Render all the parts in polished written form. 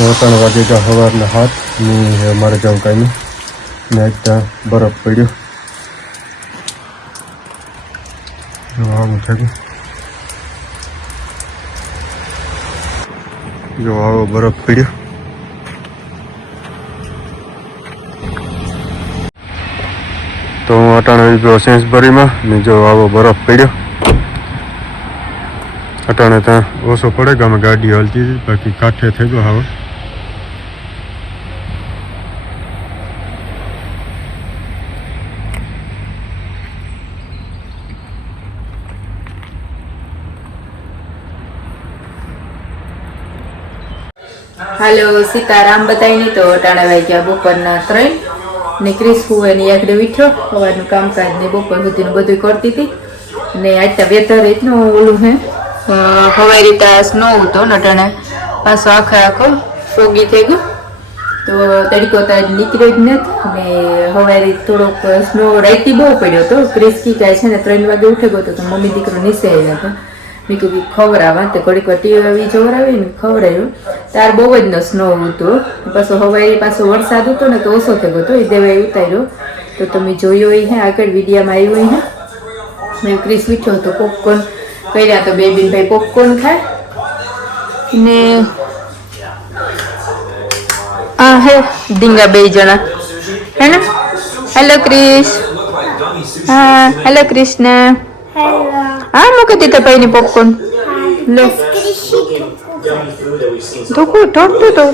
ત્રણ વાગે તો સવારના હાથ ને અમારે જવું કાંઈ નહીં ને ત્યાં બરફ પડ્યો આવું થયું જો આવો બરફ પડ્યો તો હું અટાણે આવી ગયો સેન્સબરીમાં ને જો આવો બરફ પડ્યો અટાણે ત્યાં ઓછો પડે કે અમે ગાડી હાલતી હતી બાકી કાંઠે થઈ ગયો હવે હાલો સીતારામ બતાવીને તો અટાણા વાગ્યા બપોરના 3 ને ક્રિસ એની આગળ વીઠો સવારનું કામકાજ ને બપોર સુધીનું બધું કરતી હતી ને આટલા વેધર એટલું ઓલું હે હવાઈ રીતે સ્નો હતો ને અટાણે પાછો આખો ફોગી થઈ ગયો તો તડકો તો નીકળ્યો જ નથી ને હવાઈ થોડોક સ્નો રાઈતી બહુ પડ્યો હતો ક્રિસ કી કાંઈ છે ને 3 વાગે ઉઠી ગયો તો મમ્મી દીકરો નીચે આવ્યા હતા મેં કીધું ખવડાવવા તો ઘડીક ટીવી જોવડાવી ને ખવડાવ્યું તાર બહુ જ નો સ્નો હતો પાછો હવાઈ પાછો વરસાદ હતો ને તો ઓછો થયો હતો એ દેવાય ઉતાર્યો તો તમે જોયો હે આગળ વિડીયામાં આવ્યો હે મેં ક્રિસ વીઠો હતો પોપકોર્ન કર્યા તો બેબીન ભાઈ પોપકોર્ન ખાય ને આ હે ડીંગા બે જણા હે ને હેલો ક્રિસ હા હેલો કૃષ્ણ હા મૂકી દીધા ભાઈ ની પોપકોર્ન લે ધોકો ઠોકતો તો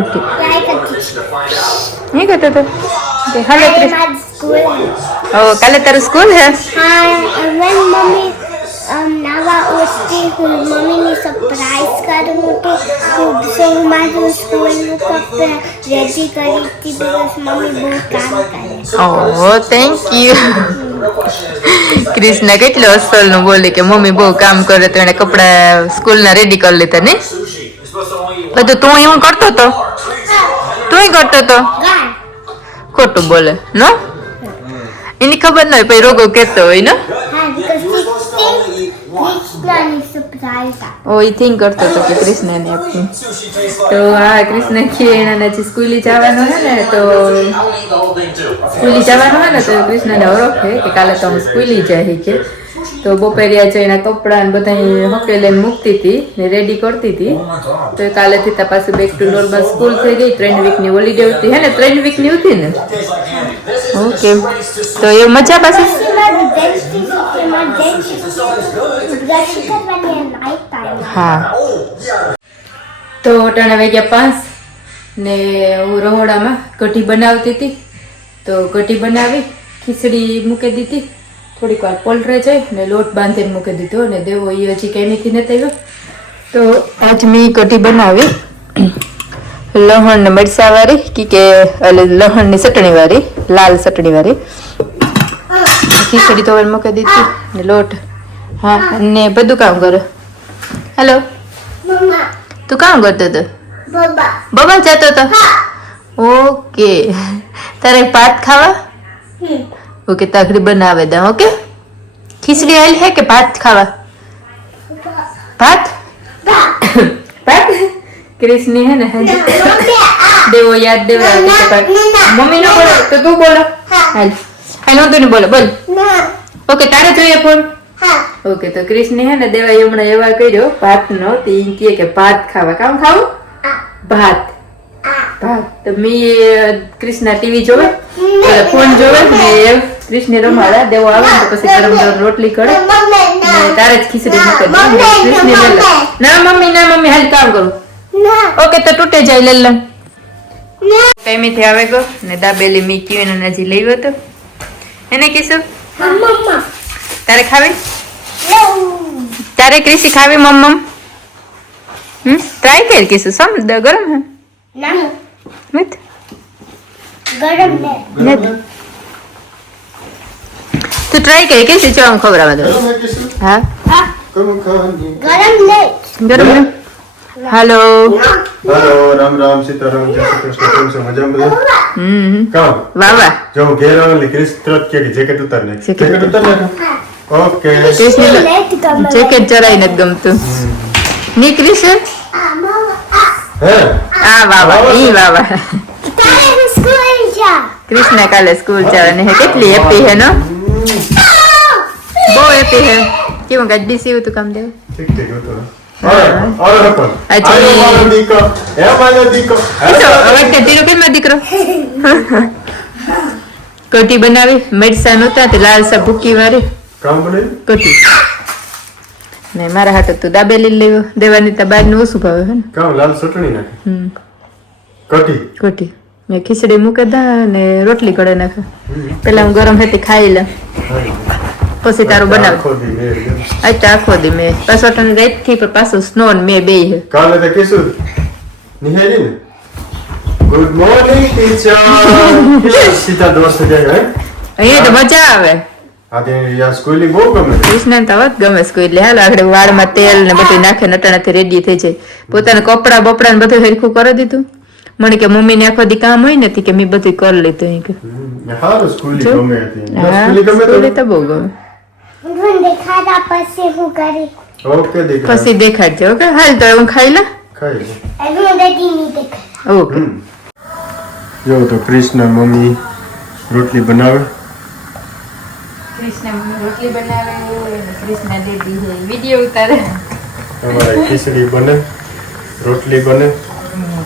ઓકે નહીં કરતો તો હેલો ક્રિસ ઓ કાલે તારું સ્કૂલ હે હા મમ્મી નવા ઉઠી હું મમ્મીની સરપ્રાઈઝ કરું તો સો મારું સ્કૂલનું કપડાં રેડી કરી હતી બિકોઝ મમ્મી બહુ કામ કરે ઓ થેન્ક યુ કૃષ્ણ કેટલો અસલનું બોલે કે મમ્મી બહુ કામ કરે તો એને કપડા સ્કૂલના રેડી કરી લેતા ને બધું તું એવું કરતો તો તું કરતો તો ખોટું બોલે નો એની ખબર ન હોય પછી રોગો કહેતો હોય ને ઓ ઈ થિંક કરતો હતો કે કૃષ્ણને આપવું તો હા કૃષ્ણ કે એના નજી સ્કૂલી જવાનું હે ને તો કૃષ્ણને ઓળખે કે કાલે તો હું સ્કૂલી જાય કે તો બપોરિયા જઈને કપડા ને બધા હકેલે મૂકતી હતી ને રેડી કરતી હતી તો કાલેથી તો પાછું બેક ટુ નોર્મલ સ્કૂલ થઈ ગઈ 3 વીકની હોલિડે હતી હે ને 3 વીકની હતી ને ઓકે તો એ મજા પાછી હા તો અટાણે વાગ્યા 5 ને હું રહોડામાં કઢી બનાવતી હતી તો કઢી બનાવી ખીચડી મૂકી દીધી થોડીક વાર પલરે જાય ને લોટ બાંધીને મૂકી દીધો અને દેવો એ હજી કંઈ નથી આવ્યો તો આજ મેં કઢી બનાવી લહણ ને મરચાં વાળી કે લહણ ની ચટણી વાળી લાલ ચટણી વાળી ખીચડી તો મૂકી દીધી ને લોટ હા ને બધું કામ કરે હેલો તું કામ કરતો હતો બબા જતો હતો ઓકે તારે ભાત ખાવા ઓકે તકડી બનાવે દે ઓકે ખીચડી આવેલ હે કે ભાત ખાવા ભાત ભાત ક્રિશની હે ને દેવો યાદ દેવરા મમ્મી નો બોલો તો તું બોલો હાલ હાલ હું તને બોલો બોલ ઓકે તારે જોઈએ ફોન ઓકે તો કૃષ્ણ હે ને દેવા હમણાં એવા કર્યો ભાત નો તો એમ કે ભાત ખાવા કામ ખાવું ભાત ભાત તો મેં કૃષ્ણ ટીવી જોવે ફોન જોવે ને કૃષ્ણ રમાડા દેવો આવે ને પછી ગરમ ગરમ રોટલી કરે તારે જ ખીચડી મૂકે કૃષ્ણ ના મમ્મી હાલ કામ કરું ઓકે તો તૂટે જાય લેલા ટાઈમે થી આવે ગયો ને દાબેલી મી ક્યું એને હજી લેવો તો એને કીશું તારે ખાવી તારે ક્રિશી ખાવી મમ્મ ટ્રાય કર કીશું સમ ગરમ હે ના મત ગરમ ને તું ટ્રાય કર કીશું જો હું ખબર આવે હા ગરમ ને हेलो हेलो राम राम सीताराम जय श्री कृष्ण तुम से मजा में काम वाह वाह जो घेरा वाली क्रिस्त्रत के जैकेट उतारने ओके जैकेट जरा ही नत गमતું ની ક્રિશ હે આ વાવા ઈ વાવા તારે સ્કૂલ જા કૃષ્ણ કાલે સ્કૂલ જવાની હે કેટલી હેપી હે નો બહુ હેપી હે કેવું ગાડી સીવું તું કામ દેવ ઠીક ઠીક હતો અરે પણ અચ્છા. મારો દીકો મારો દીકો હવે તે ધીરો કેમ દીકરો કઢી બનાવી મરચાં નહોતા તે લાલ સા ભૂકી વાળી કામ બને કઢી ને મારા હાટે તું દાબેલી લેવો દેવાની તો બાર નું ઓછું ભાવે હે ને કામ લાલ ચટણી નાખી કટી કઢી મેં ખીચડી મૂકી દા ને રોટલી કડે નાખે પેલા હું ગરમ હતી ખાઈ લે પછી તારું બનાવ ખોદી મેર ગયો. અચ્છા આખો દી મેં પાછો તને રાત થી પણ પાછું સ્નો ને મેં બે હે કાલે તો કીધું નિહારી ને ગુડ મોર્નિંગ ટીચર સીધા દોસ્ત ગયા હે અહીંયા તો મજા આવે આ તે યા સ્કૂલની બહુ ગમે કૃષ્ણ તો વાત ગમે સ્કૂલ હાલ આગળ વાળમાં તેલ ને બધું નાખે નટાણાથી રેડી થઈ જાય પોતાના કપડા બપડા ને બધું હરખું કરી દીધું મને કે મમ્મી ને આખો દી કામ હોય નથી કે મેં બધું કરી લીધું અહીં કે હારું સ્કૂલની જો. ગમે હતી હા સ્કૂલની ગમે સ્કૂલે તો બહુ ગમે હું દેખાતા પછી હું કરી તો ઓકે દીકરા પછી દેખાડજો ઓકે હાલ તો હું ખાઈ લે ખાઈ લે હું દાદી ની દેખા ઓકે જો તો કૃષ્ણ મમ્મી રોટલી બનાવે કૃષ્ણ રોટલી બનાવે કૃષ્ણ દીદી વિડીયો ઉતારે અમારે ખીચડી બને રોટલી બને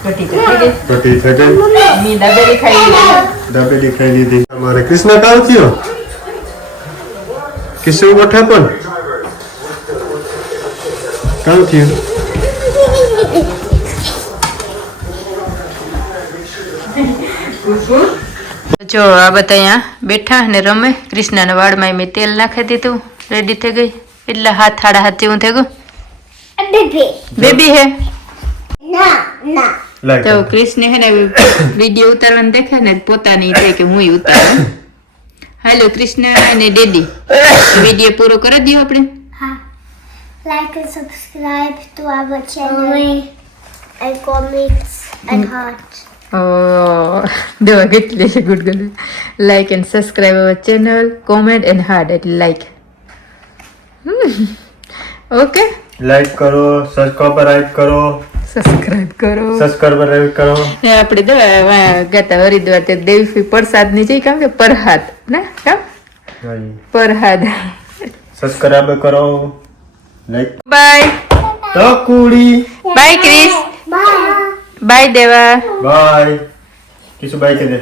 કટી થઈ ગઈ રોટી થઈ ગઈ મી દાબેલી ખાઈ લીધી દાબેલી ખાઈ લીધી અમારે કૃષ્ણ કાવ થયો કિશોર ગોઠા પણ કાવ થયું જો આ બધા અહીંયા બેઠા અને રમે કૃષ્ણના વાળમાં મેં તેલ નાખી દીધું રેડી થઈ ગઈ એટલે હાથ હાડા હાથ જેવું થઈ ગયું બેબી બેબી હે ના ના લાઈક તો કૃષ્ણ હે ને વિડીયો ઉતારવાનું દેખે ને પોતાની છે કે હું ઉતારું હાલો કૃષ્ણ અને ડેડી વિડીયો પૂરો કરી દઈએ આપણે હા like and subscribe to our channel and comments and hearts દેવા કેટલી good good like and subscribe our channel comment and heart એટલે લાઈક ઓકે લાઈક કરો સબસ્ક્રાઇબ કરો સબસ્ક્રાઇબ કરો સબસ્ક્રાઇબ કરો ને આપણે ગયા હરિદ્વાર તે દેવી પ્રસાદ ની જઈ કામ કે પરહાદ ના કામ પરહાદ સબસ્ક્રાઇબ કરો લાઈક બાય તો કુડી બાય ક્રિસ bye બાય દેવા બાય કિશુ બાય કે દે